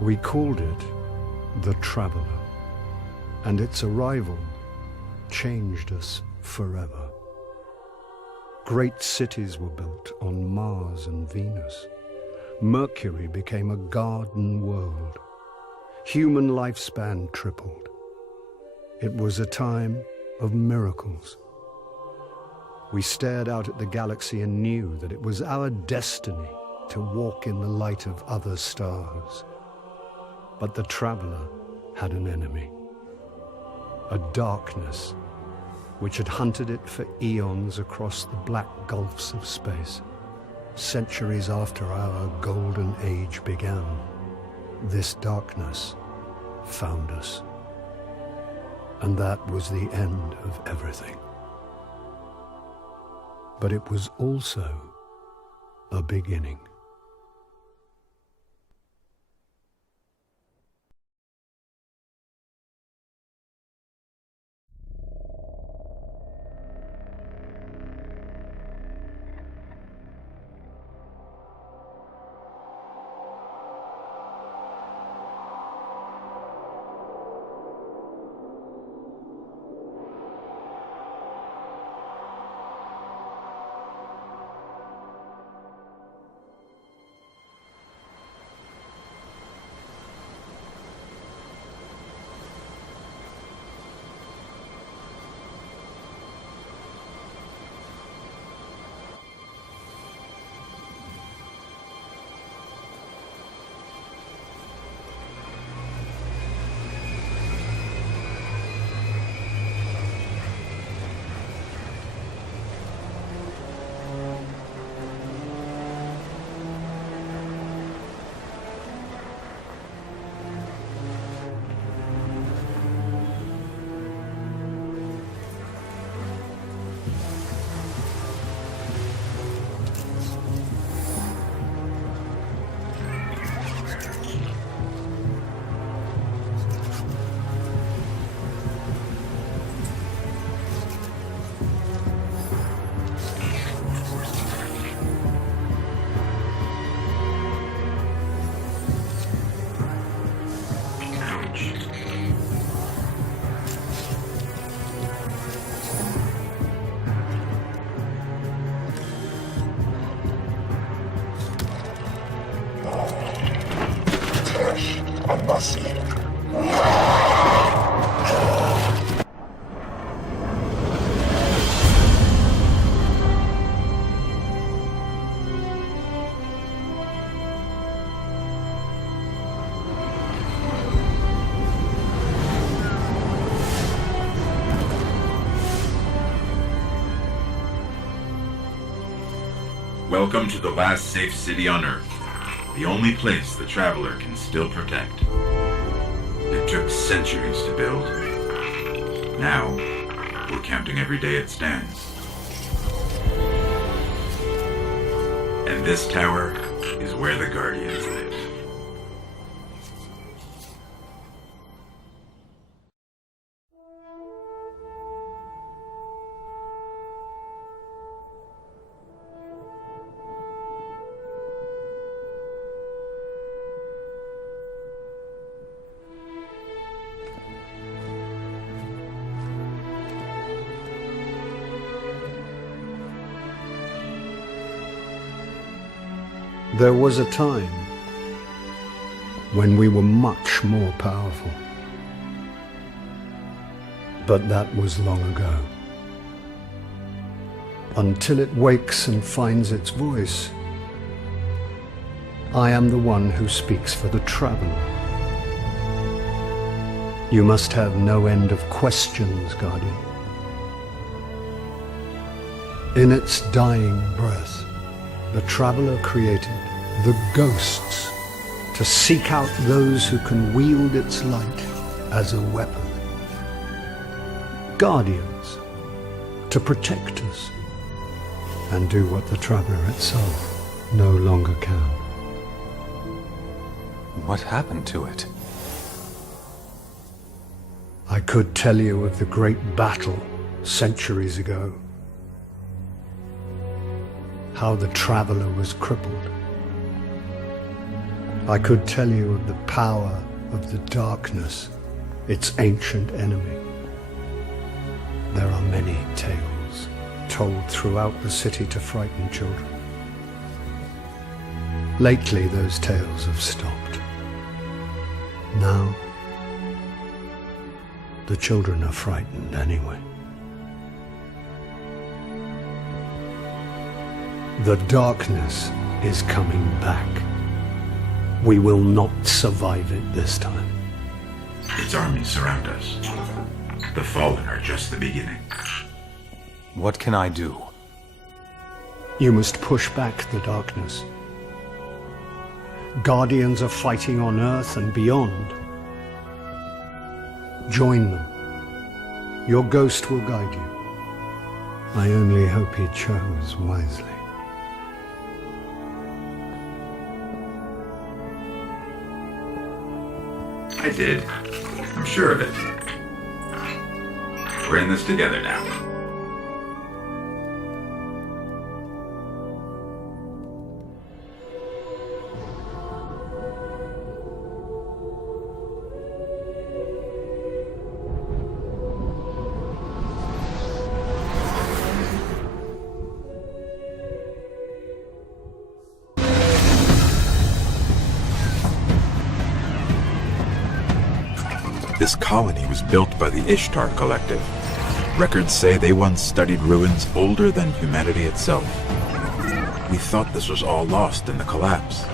We called it the Traveler, and its arrival changed us forever. Great cities were built on Mars and Venus. Mercury became a garden world. Human lifespan tripled. It was a time of miracles. We stared out at the galaxy and knew that it was our destiny to walk in the light of other stars. But the Traveler had an enemy, a darkness which had hunted it for eons across the black gulfs of space. Centuries after our golden age began, this darkness found us. And that was the end of everything. But it was also a beginning. Welcome to the last safe city on Earth, the only place the Traveler can still protect. It took centuries to build. Now, we're counting every day it stands. And this tower is where the Guardians live. There was a time when we were much more powerful. But that was long ago. Until it wakes and finds its voice, I am the one who speaks for the Traveler. You must have no end of questions, Guardian. In its dying breath, the Traveler created the ghosts to seek out those who can wield its light as a weapon. Guardians to protect us and do what the Traveler itself no longer can. What happened to it? I could tell you of the great battle centuries ago. How the Traveler was crippled. I could tell you of the power of the darkness, its ancient enemy. There are many tales told throughout the city to frighten children. Lately, those tales have stopped. Now, the children are frightened anyway. The darkness is coming back. We will not survive it this time. Its armies surround us. The Fallen are just the beginning. What can I do? You must push back the darkness. Guardians are fighting on Earth and beyond. Join them. Your ghost will guide you. I only hope he chose wisely. I did. I'm sure of it. We're in this together now. This colony was built by the Ishtar Collective. Records say they once studied ruins older than humanity itself. We thought this was all lost in the collapse.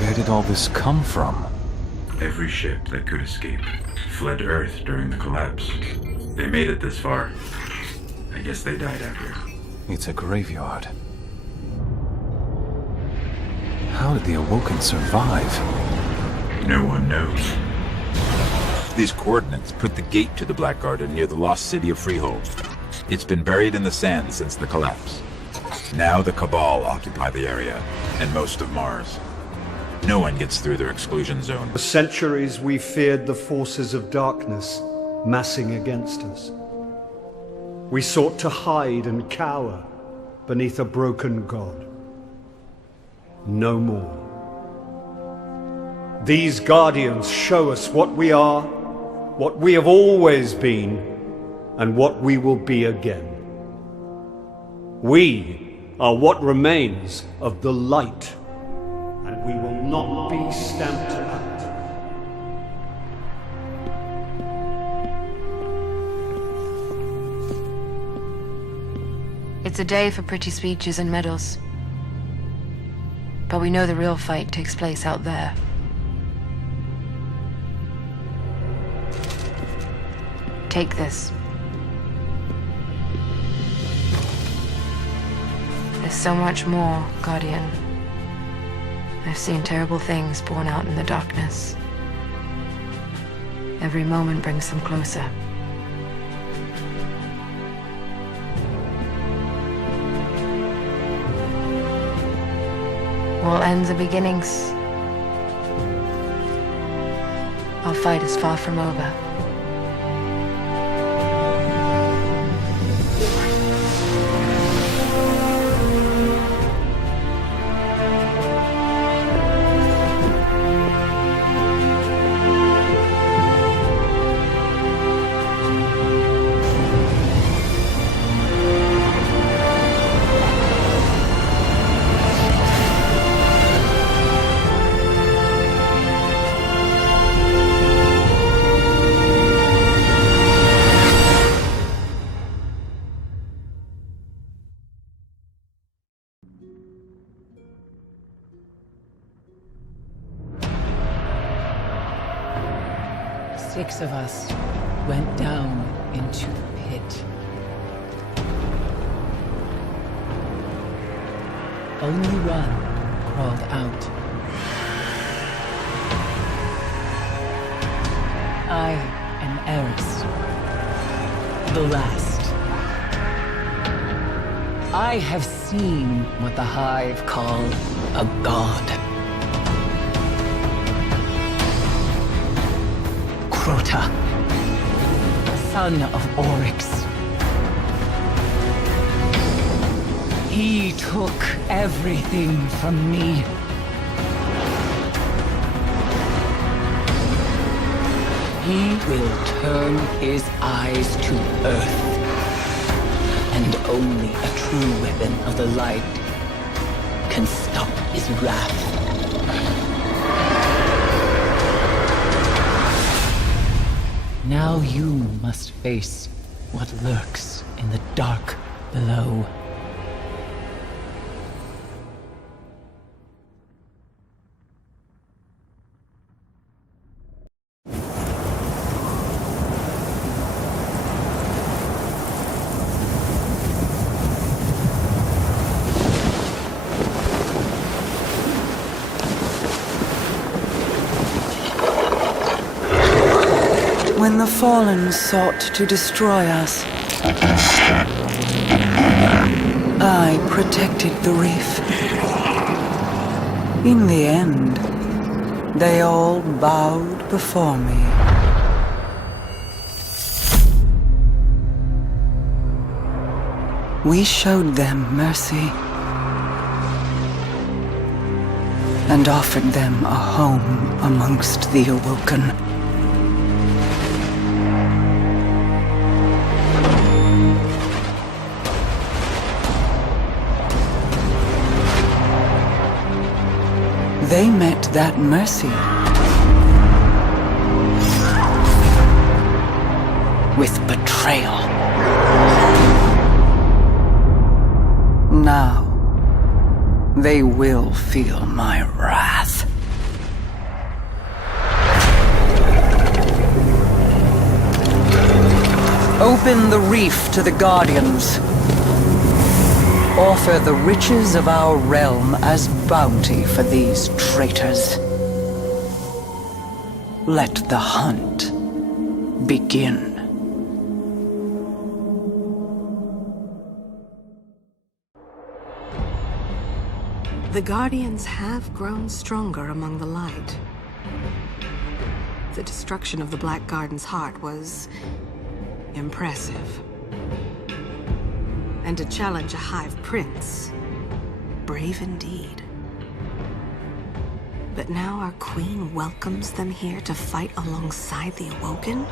Where did all this come from? Every ship that could escape fled Earth during the collapse. They made it this far. I guess they died out here. It's a graveyard. How did the Awoken survive? No one knows. These coordinates put the gate to the Black Garden near the lost city of Freehold. It's been buried in the sand since the collapse. Now the Cabal occupy the area, and most of Mars. No one gets through their exclusion zone. For centuries we feared the forces of darkness massing against us. We sought to hide and cower beneath a broken god. No more. These guardians show us what we are, what we have always been, and what we will be again. We are what remains of the light, and we will not be stamped out. It's a day for pretty speeches and medals. But we know the real fight takes place out there. Take this. There's so much more, Guardian. I've seen terrible things born out in the darkness. Every moment brings them closer. All ends are beginnings. Our fight is far from over. Six of us went down into the pit. Only one crawled out. I am Eris, the last. I have seen what the Hive call a god. Crota, son of Oryx. He took everything from me. He will turn his eyes to Earth. And only a true weapon of the light can stop his wrath. Now you must face what lurks in the dark below. When the Fallen sought to destroy us, I protected the reef. In the end, they all bowed before me. We showed them mercy and offered them a home amongst the Awoken. They met that mercy with betrayal. Now, they will feel my wrath. Open the reef to the Guardians. Offer the riches of our realm as bounty for these traitors. Let the hunt begin. The Guardians have grown stronger among the light. The destruction of the Black Garden's heart was impressive. And to challenge a Hive Prince, brave indeed. But now our Queen welcomes them here to fight alongside the Awoken?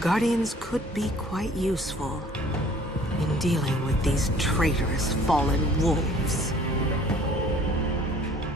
Guardians could be quite useful in dealing with these traitorous fallen wolves.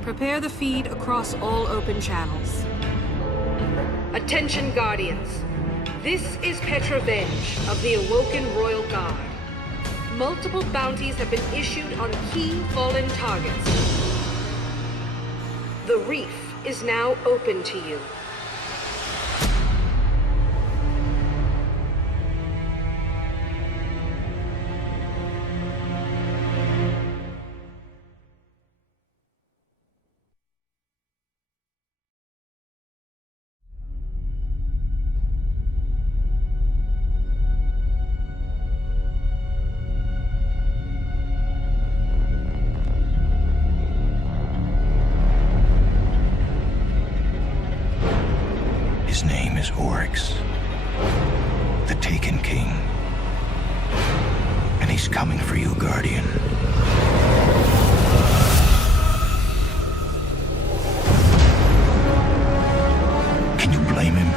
Prepare the feed across all open channels. Attention, Guardians. This is Petravenge of the Awoken Royal Guard. Multiple bounties have been issued on key fallen targets. The reef is now open to you. His name is Oryx, the Taken King. And he's coming for you, Guardian. Can you blame him?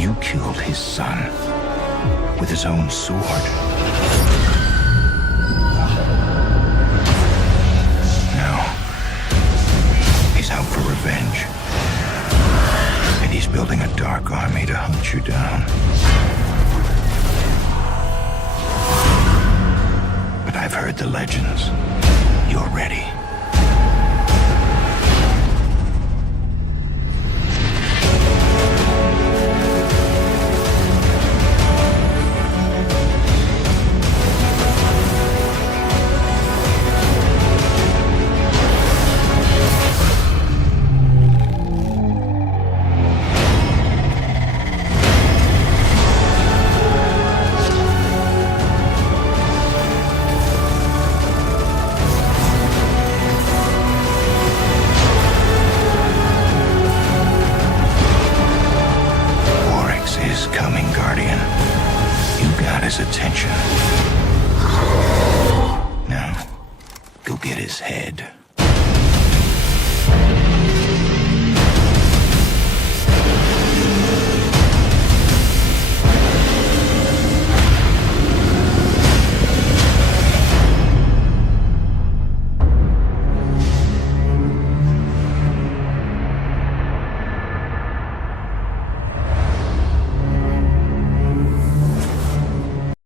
You killed his son with his own sword. Out for revenge. And he's building a dark army to hunt you down. But I've heard the legends. You're ready. Guardian. You got his attention. Now, go get his head.